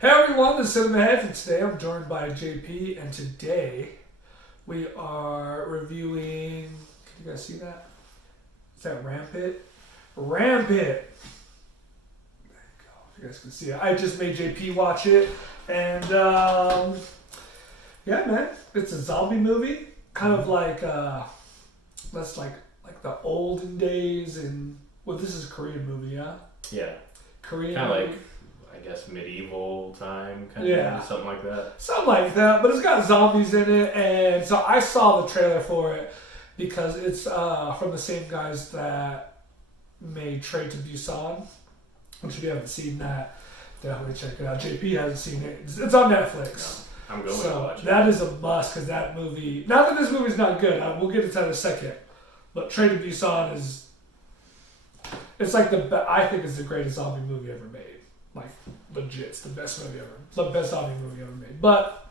Hey everyone, this is Headz, and today I'm joined by JP, and today we are reviewing. Can you guys see that? Is that Rampant? Rampant! There you go, if you guys can see it. I just made JP watch it, and yeah, man, it's a zombie movie. Kind of like, that's like the olden days, and well, this is a Korean movie, yeah? Yeah. Korean kind of movie. like, I guess, medieval time, kind Yeah. of, something like that. Something like that, but it's got zombies in it, and so I saw the trailer for it because it's from the same guys that made Train to Busan, which if you haven't seen that, definitely check it out. JP hasn't seen it. It's on Netflix. No, I'm going to So watch it. that is a must because that movie, not that this movie's not good, we'll get into that in a second, but Train to Busan is, it's like I think it's the greatest zombie movie ever made. Like, legit, it's the best movie ever. The best zombie movie ever made. But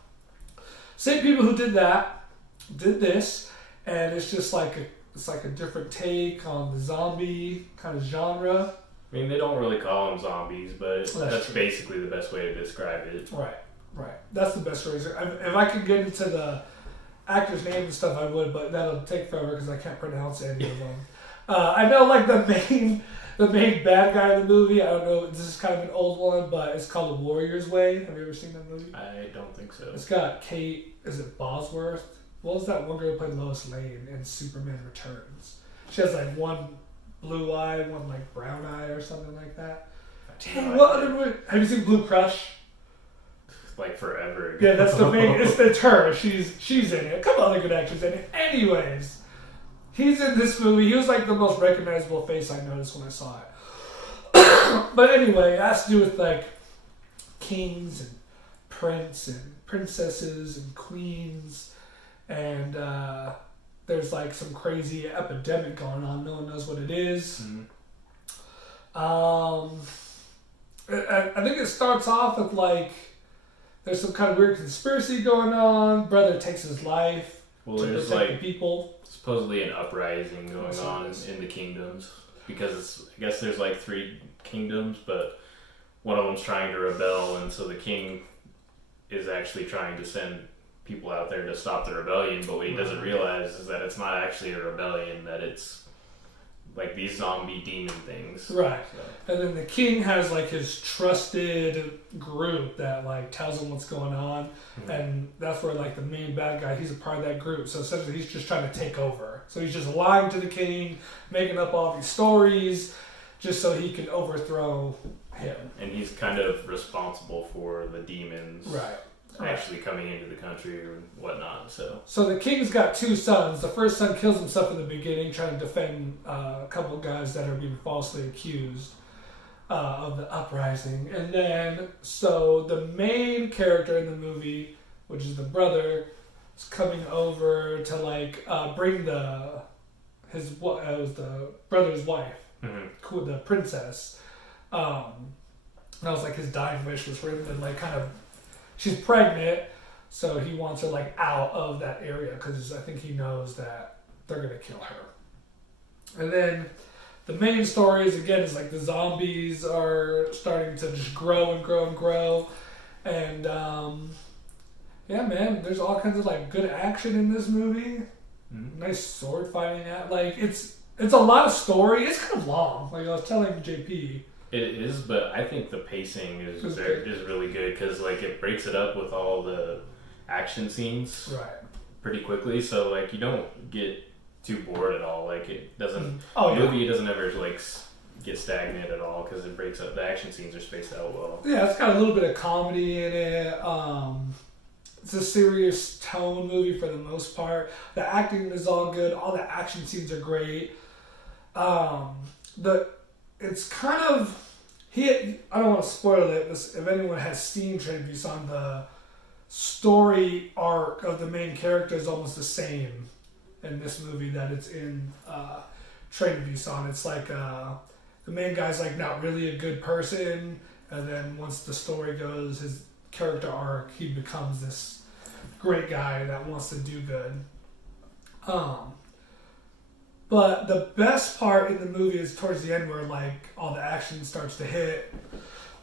same people who did that did this, and it's just like a different take on the zombie kind of genre. I mean, they don't really call them zombies, but that's true. basically the best way to describe it. Right. That's the best reason. If I could get into the actor's name and stuff, I would, but that'll take forever because I can't pronounce any of them. I know, like, the main bad guy in the movie, I don't know, this is kind of an old one, but it's called The Warrior's Way. Have you ever seen that movie? I don't think so. It's got Kate, is it Bosworth? What was that one girl who played Lois Lane in Superman Returns? She has like one blue eye, one like brown eye or something like that. Dang, what other movie? Have you seen Blue Crush? Like forever ago. Yeah, that's the main, it's her. She's in it. A couple other good actors in it. Anyways. He's in this movie. He was like the most recognizable face I noticed when I saw it. But anyway, it has to do with like kings and prince and princesses and queens. And there's like some crazy epidemic going on. No one knows what it is. Mm-hmm. I think it starts off with like there's some kind of weird conspiracy going on. Brother takes his life Well, to there's protect like the people. supposedly an uprising going on in the kingdoms because I guess there's like 3 kingdoms, but one of them's trying to rebel, and so the king is actually trying to send people out there to stop the rebellion, but what he doesn't realize is that it's not actually a rebellion, that it's like these zombie demon things. Right. So. And then the king has like his trusted group that like tells him what's going on. Mm-hmm. And that's where like the main bad guy, he's a part of that group. So essentially he's just trying to take over. So he's just lying to the king, making up all these stories just so he can overthrow him. And he's kind of responsible for the demons actually coming into the country or whatnot. So the king's got 2 sons. The first son kills himself in the beginning trying to defend a couple of guys that are being falsely accused of the uprising. And then, so the main character in the movie, which is the brother, is coming over to like bring the brother's wife, the princess. That was like his dying wish was for him to like kind of. She's pregnant, so he wants her like out of that area because I think he knows that they're gonna kill her. And then the main story is like the zombies are starting to just grow and grow and grow, and yeah, man, there's all kinds of like good action in this movie. Mm-hmm. Nice sword fighting like it's a lot of story. It's kind of long. Like I was telling JP. It is, but I think the pacing is really good because like it breaks it up with all the action scenes pretty quickly, so like you don't get too bored at all. Like it doesn't. Movie doesn't ever like get stagnant at all because it breaks up. The action scenes are spaced out well. Yeah, it's got a little bit of comedy in it. It's a serious tone movie for the most part. The acting is all good. All the action scenes are great. It's kind of I don't want to spoil it. If anyone has seen Train to Busan, the story arc of the main character is almost the same in this movie that it's in Train to Busan. It's like the main guy's like not really a good person, and then once the story goes, his character arc, he becomes this great guy that wants to do good. But the best part in the movie is towards the end where like all the action starts to hit.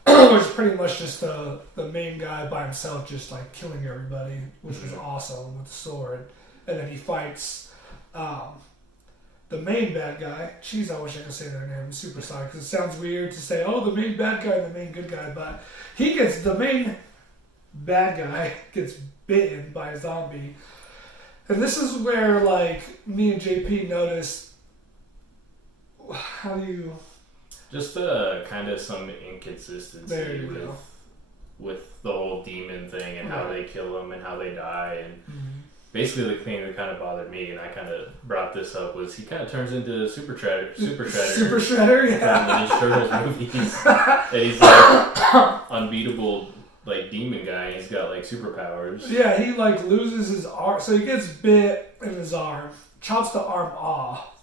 which is pretty much just the main guy by himself, just like killing everybody, which was awesome with the sword. And then he fights the main bad guy. Jeez, I wish I could say their name. I'm super sorry, because it sounds weird to say, oh, the main bad guy and the main good guy. But the main bad guy gets bitten by a zombie. And this is where, like, me and JP noticed, how do you... Just kind of some inconsistency with the whole demon thing and how they kill them and how they die. And basically the thing that kind of bothered me, and I kind of brought this up, was he kind of turns into Super Shredder. Super Shredder, yeah. From the Ninja Turtles movies. And he's like unbeatable, like, demon guy. He's got, like, superpowers. Yeah, he, like, loses his arm. So he gets bit in his arm, chops the arm off,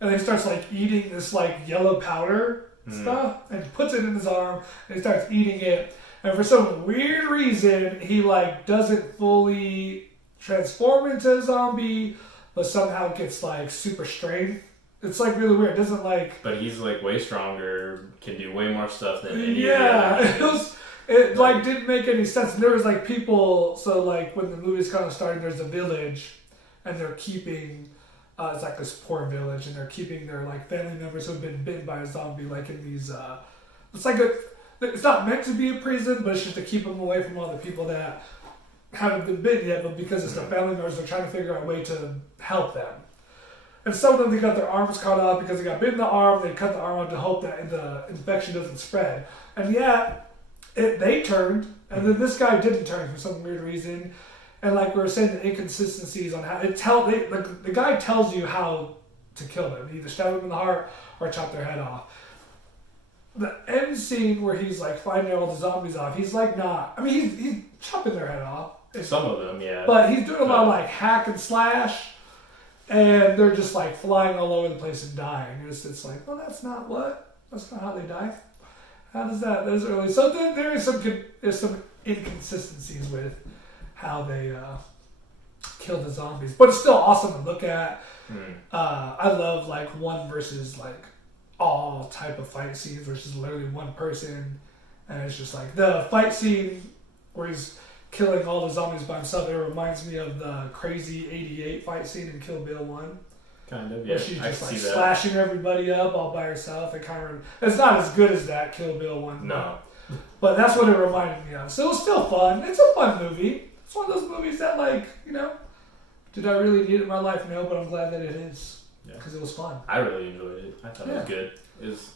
and then he starts, like, eating this, like, yellow powder stuff, and puts it in his arm, and he starts eating it. And for some weird reason, he, like, doesn't fully transform into a zombie, but somehow gets, like, super strength. It's, like, really weird. It doesn't, like... But he's, like, way stronger, can do way more stuff than any It like didn't make any sense. And there was like people, so like when the movie's kind of starting, there's a village, and they're keeping, it's like this poor village, and they're keeping their like family members who have been bitten by a zombie, like in these, it's like it's not meant to be a prison, but it's just to keep them away from all the people that haven't been bitten yet, but because it's their family members, they're trying to figure out a way to help them. And some of them, they got their arms cut off because they got bitten in the arm, they cut the arm off to hope that the infection doesn't spread. And yet, they turned, and then this guy didn't turn for some weird reason. And like we were saying, the inconsistencies on how the guy tells you how to kill them. Either stab them in the heart or chop their head off. The end scene where he's like fighting all the zombies off, he's like not. I mean, he's chopping their head off. Some of them, yeah. But he's doing a lot of like hack and slash, and they're just like flying all over the place and dying. It's like, well, that's not how they die. How does that? That's early. So there's some inconsistencies with how they kill the zombies, but it's still awesome to look at. I love like one versus like all type of fight scenes versus literally one person, and it's just like the fight scene where he's killing all the zombies by himself. It reminds me of the crazy '88 fight scene in Kill Bill 1. Kind of, yeah. Where she's just like slashing everybody up all by herself. It's not as good as that Kill Bill 1. No. But that's what it reminded me of. So it was still fun. It's a fun movie. It's one of those movies that, like, you know, did I really need it in my life? No, but I'm glad that it is. Because it was fun. I really enjoyed it. I thought it was good. It was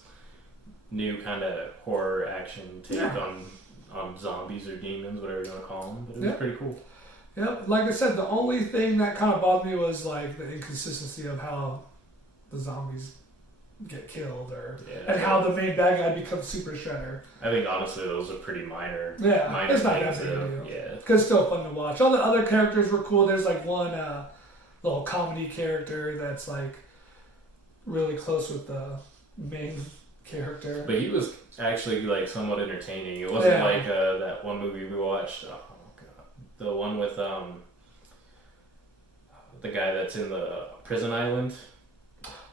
new kind of horror action take on zombies or demons, whatever you want to call them. But it was pretty cool. Yep, like I said, the only thing that kind of bothered me was like the inconsistency of how the zombies get killed, and how the main bad guy becomes Super Shredder. I think honestly those are pretty minor. Minor it's not that big a deal. Yeah, because it's still fun to watch. All the other characters were cool. There's like one little comedy character that's like really close with the main character. But he was actually like somewhat entertaining. It wasn't like that one movie we watched. The one with the guy that's in the prison island.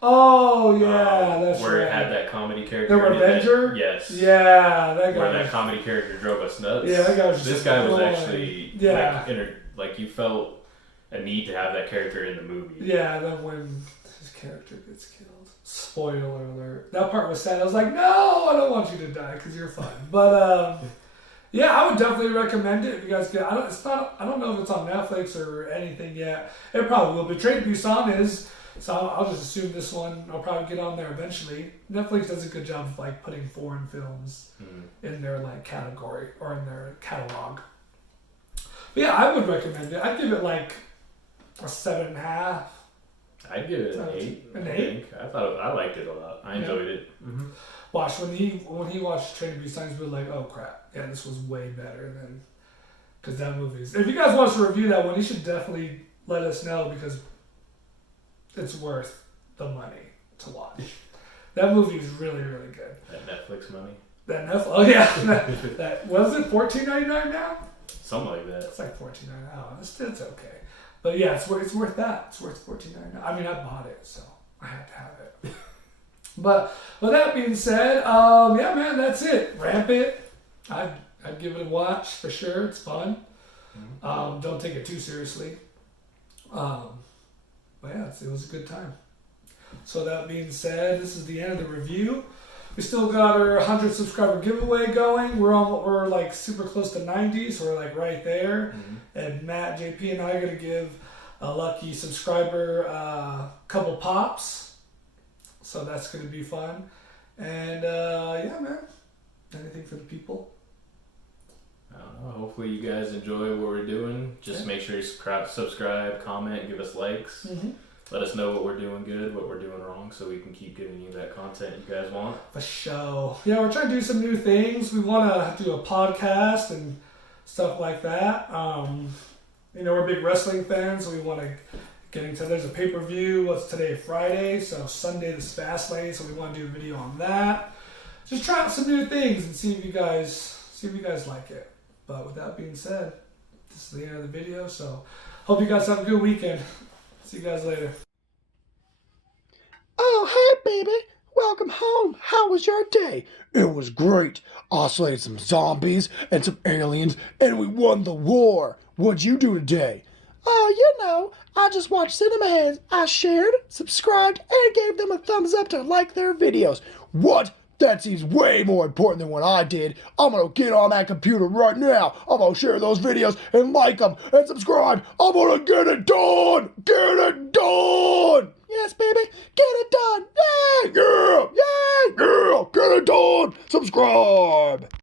Oh yeah, that's where right. it had that comedy character. The Revenger? Yes. Yeah, that guy. Where that comedy character drove us nuts. Yeah, that guy was just This guy was actually like you felt a need to have that character in the movie. Yeah, then when his character gets killed. Spoiler alert. That part was sad. I was like, no, I don't want you to die because you're fun. But yeah, I would definitely recommend it if you guys get. I don't know if it's on Netflix or anything yet. It probably will be. Train to Busan is, so I'll just assume this one I'll probably get on there eventually. Netflix does a good job of like putting foreign films in their like category or in their catalog. But yeah, I would recommend it. I'd give it like a 7.5. I'd give it an 8. An 8? I liked it a lot. I enjoyed it. Mm-hmm. Watch when he watched Train to Busan, he was like, oh crap, yeah, this was way better than, because that movie's. If you guys want to review that one, you should definitely let us know because it's worth the money to watch. That movie is really, really good. That Netflix money. That Netflix. Oh yeah, that was it $14.99 now. Something like that. It's like $14.99. Oh, it's okay. But yeah, it's worth that. It's worth $14.99. I mean, I bought it, so I had to have it. But with that being said, yeah, man, that's it. Rampant. I'd give it a watch for sure. It's fun. Don't take it too seriously. But yeah, it was a good time. So that being said, this is the end of the review. We still got our 100 subscriber giveaway going. We're like super close to 90, so we're like right there. And Matt, JP, and I are gonna give a lucky subscriber a couple pops. So that's gonna be fun. And yeah, man. Anything for the people? I don't know. Hopefully you guys enjoy what we're doing. Just make sure you subscribe, comment, give us likes. Let us know what we're doing good, what we're doing wrong, so we can keep giving you that content you guys want. For sure. Yeah, we're trying to do some new things. We want to do a podcast and stuff like that. You know, we're big wrestling fans, so we want to get into. There's a pay-per-view. What's today? Friday. So Sunday is Fastlane. So we want to do a video on that. Just try out some new things and see if you guys like it. But with that being said, this is the end of the video. So hope you guys have a good weekend. See you guys later. Oh, hey, baby. Welcome home. How was your day? It was great. I slayed some zombies and some aliens, and we won the war. What'd you do today? Oh, you know, I just watched Cinema Heads. I shared, subscribed, and gave them a thumbs up to like their videos. What? That seems way more important than what I did. I'm gonna get on that computer right now. I'm gonna share those videos and like them and subscribe. I'm gonna get it done. Get it done. Yes, baby. Get it done. Yeah, yeah, yeah, yeah. Get it done. Subscribe.